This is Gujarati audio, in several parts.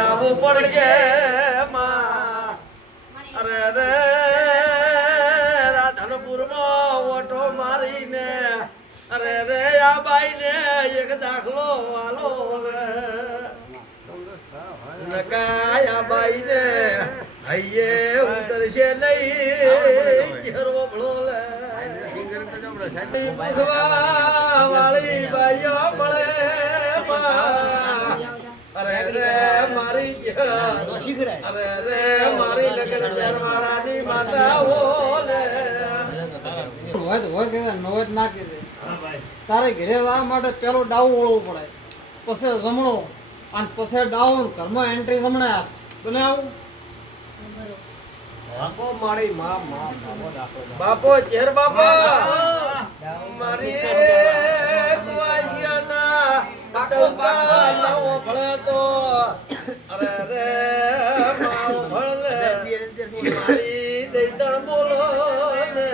તેડાવું પડશે માં અરે રે રાધનપુરમાં ઓટો મારીને અરે રે આ બાઈને એક દાખલો વાલો નકાયા બાઈને હૈયે ઉતરશે નહીં ચહેરો ભળો લે પૂછવા વાળી બાઈઓ મળે અરે રે મારી અરે રે મારી નગર દરવાળાની માતાઓ લે હોય કે નોજ ના કે તારે ઘરે જવા માટે પેલો ડાઉ ઓળવો પડે પછી જમણો અને પછી ડાઉન ઘરમાં એન્ટ્રી જમણે બનાવું બાપો મારી માં બાપો ચેર બાપો મારી કવાશિયાના ટંકા લાવો ભળે તો અરે રે માવ ભળે મારી દઈતણ બોલો ને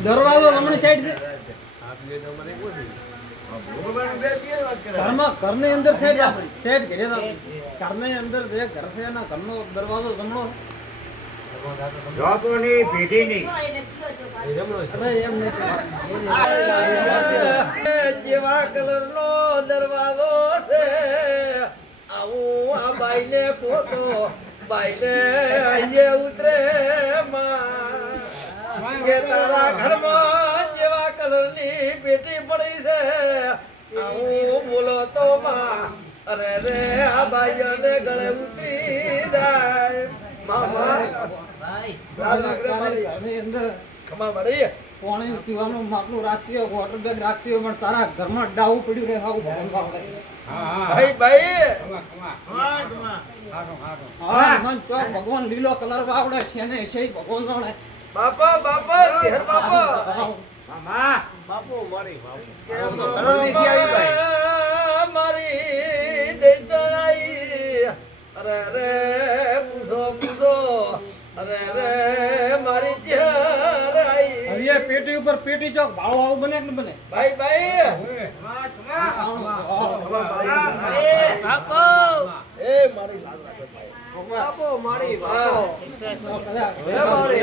દરવાજો રમણી સાઈડ ઘરની અંદર સાઈડ આપણી સાઈડ ઘરે ઘરની અંદર જે ઘર છે એના ઘરનો દરવાજો જમણો જોકોની પેઢીની જેવા કલરનો દરવાજો છે આવું આ બાઈને પોતો બાઈને આયે ઉતરે માં કે તારા ઘરમાં જેવા કલરની પેટી પડી છે આવું બોલો તો માં અરે રે આ બાઈઓને ગળે ઉતરી જાય મામા ખમા મળી પાણી પીવાનું માટલું રાખતી હોય વોટર બેગ રાખતી હોય પણ તારા ઘરમાં ડાવું પડ્યું રહે આવું ભાઈ ભાઈ મન ચોક ભગવાન લીલો કલર વાવડે છે ને છે ભગવાન નો બાપા બાપા ચેર બાપા મામા બાપુ મારી મારી દૈતણાઈ અરે રે પૂછો પૂછો અરે રે મારી ચેર આઈ હવે પેટી ઉપર પેટી ચોક ભાળો આવું બને કે બને ભાઈ ભાઈ બાપો એ મારી લાજ રાખે ભાઈ બાપો મારી બાપો એ મારી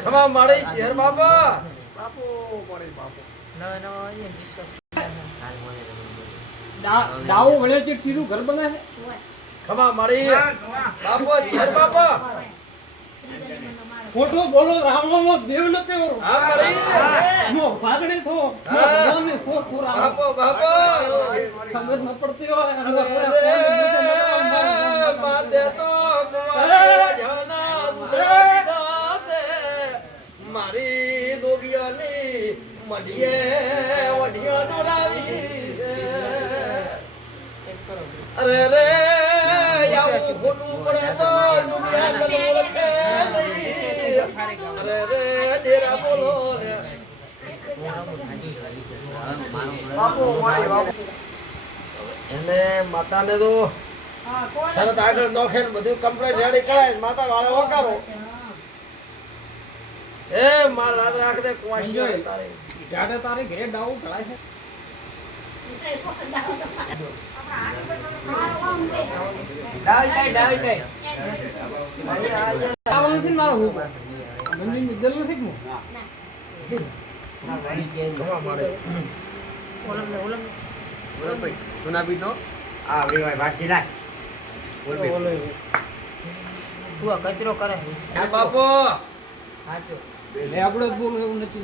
ખમા મારી ચેર બાપા બાપો મારી બાપો ડાવું વળે છે કીધું ઘર બને છે ખમા મારી બાપો ચેર બાપા ખોટો બોલો રાવણનો દેવ નથી હા મારી મો ભાગડે થો ભગવાનને સો ખોરા બાપો બાપો ખબર ન પડતી હોય માતે તો જાના દુધરા દાતે મારી દોગિયાની મઢીએ વઢિયા દોરાવી અરે રે આવું ખોટું પડે તો દુનિયા તને ઓળખે નહીં અરે રે ડેરા બોલો રે બાપુ મારી બાપુ એને માતાને તો શરત આગળ નોખે ને બધું કમ્પ્લીટ રેડી કરાય માતા વાળે વકારો એ માર રાત રાખ દે કવાશી તારે જાડે તારે ઘરે ડાવું ઢળાય છે ડાવી સાઈડ આવવાનું છે ને મારો હું મંદિરની દલ નથી કે ઘણા મારે તું કચરો કરે એ બાપો લે આપણે જ બોલું એવું નથી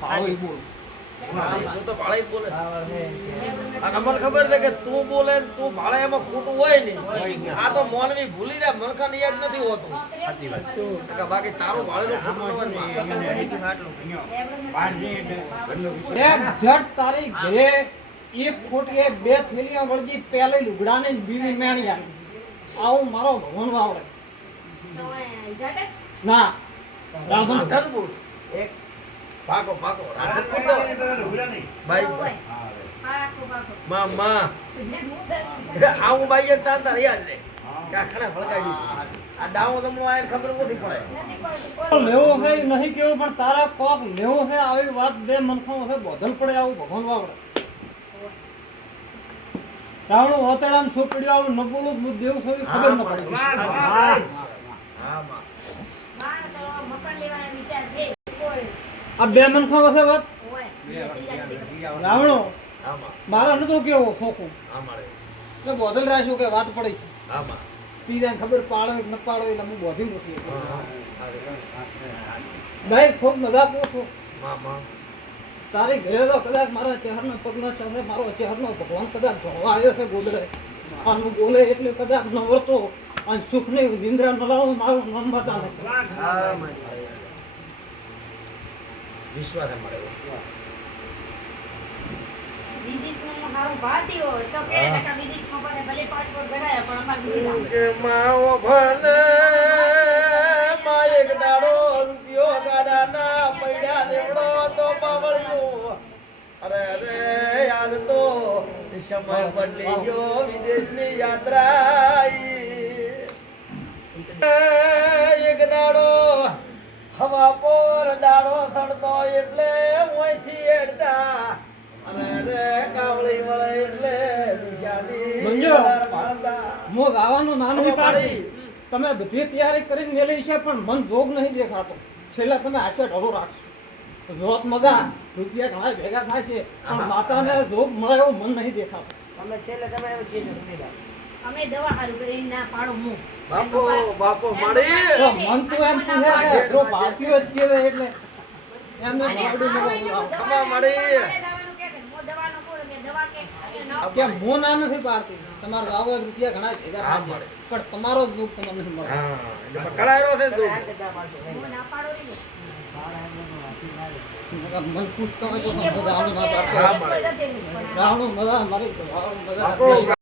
ભાવ બોલ તું તો ભાળે જ બોલે અને અમને ખબર છે કે તું બોલે ને તું ભાળે એમાં ખોટું હોય ને આ તો મોનવી ભૂલી જાય મનખાને યાદ નથી હોતું સાચી વાત કે બાકી તારું ભાળેલું ખોટું હોય ને એક જટ તારી ઘરે એક ખોટી બે થેલીઓ વળગી પહેલે લુગડાને બીજી મેણિયા આવું મારો ભગવાન આવડે ના રાધનપુર પાકો ભાઈ માં આવું બાઈ તાર યાદ રે કાખડા ભળકાવી આ ડાવો તમને આને ખબર નથી પડે લેવો છે એ નહીં કેવું પણ તારા કોક લેવો છે આવી વાત બે મનખો છે બોધલ પડે આવું ભગવાન વાવડે રાવણો ઓતડામ છોકડીઓ આવું ન બોલું હું દેવ છું એ ખબર ન પડે હા માં આ બે મનખો છે વાત રાવણો હા માં મારા નતો કેવો છોકું હા મારે એટલે બોધલ રાખ્યું કે વાત પડી છે હા માં તીને ખબર પાડો કે ન પાડો એટલે હું બોધી મૂકી હા ભાઈ ખૂબ મજા પૂછો માં તારી ઘરે તો કદાચ મારા ચહેરનો પગનો ચહેરો મારો ચહેરનો ભગવાન કદાચ ભણવા આવ્યો છે ગોદડે આનું બોલે એટલે કદાચ ન વર્તો અને સુખની નિંદ્રા ન લાવો મારું નામ બતા નથી વિશ્વાસ અમારે વિદેશમાં હારું ભાતી હોય તો કે કાકા વિદેશમાં પણ ભલે પાસપોર્ટ કઢાયા પણ અમાર વિદેશ કે માવો ભણને માં એક દાડો રૂપિયો ગાડાના પૈડા દેવડો તો પાવળ્યો અરે યાદ તો સમય બદલી ગયો વિદેશની યાત્રા એક દાડો હવા પર દાડો થડતો એટલે ઓયથી એડતા અને રે કાવળી મળે એટલે બીજાની મંજો. ભાળતા હું ગાવાનું નાનું પાડી તમે બધી તૈયારી કરીને મેલી છે પણ મન જોગ નહીં દેખાતો છેલ્લે તમે આછે ઢળો રાખશો જોત મગા રૂપિયા ઘણા ભેગા થાય છે પણ માતાને જોગ મળે એવું મન નહીં દેખાતું અમે દવા હારું કરી ના પાડો હું બાપો મળી તો મન તો એમ પૂછે કે જો ભારતીય જ કહે એટલે એમને આવડી ન બોલાવો. ખમા મળી કે હું ના નથી પાડતી તમારા ગાવે રૂપિયા ઘણા ભેગા હા, થાય મળે. છે. પણ તમારો જ દુઃખ તમને નહીં મળે હા એટલે કળાયો છે તું મન પૂછતો હોય તો પણ બધા આવડું ના પાડતો હા, મળે. રાવણું મજા મારી રાવણું મજા બાપો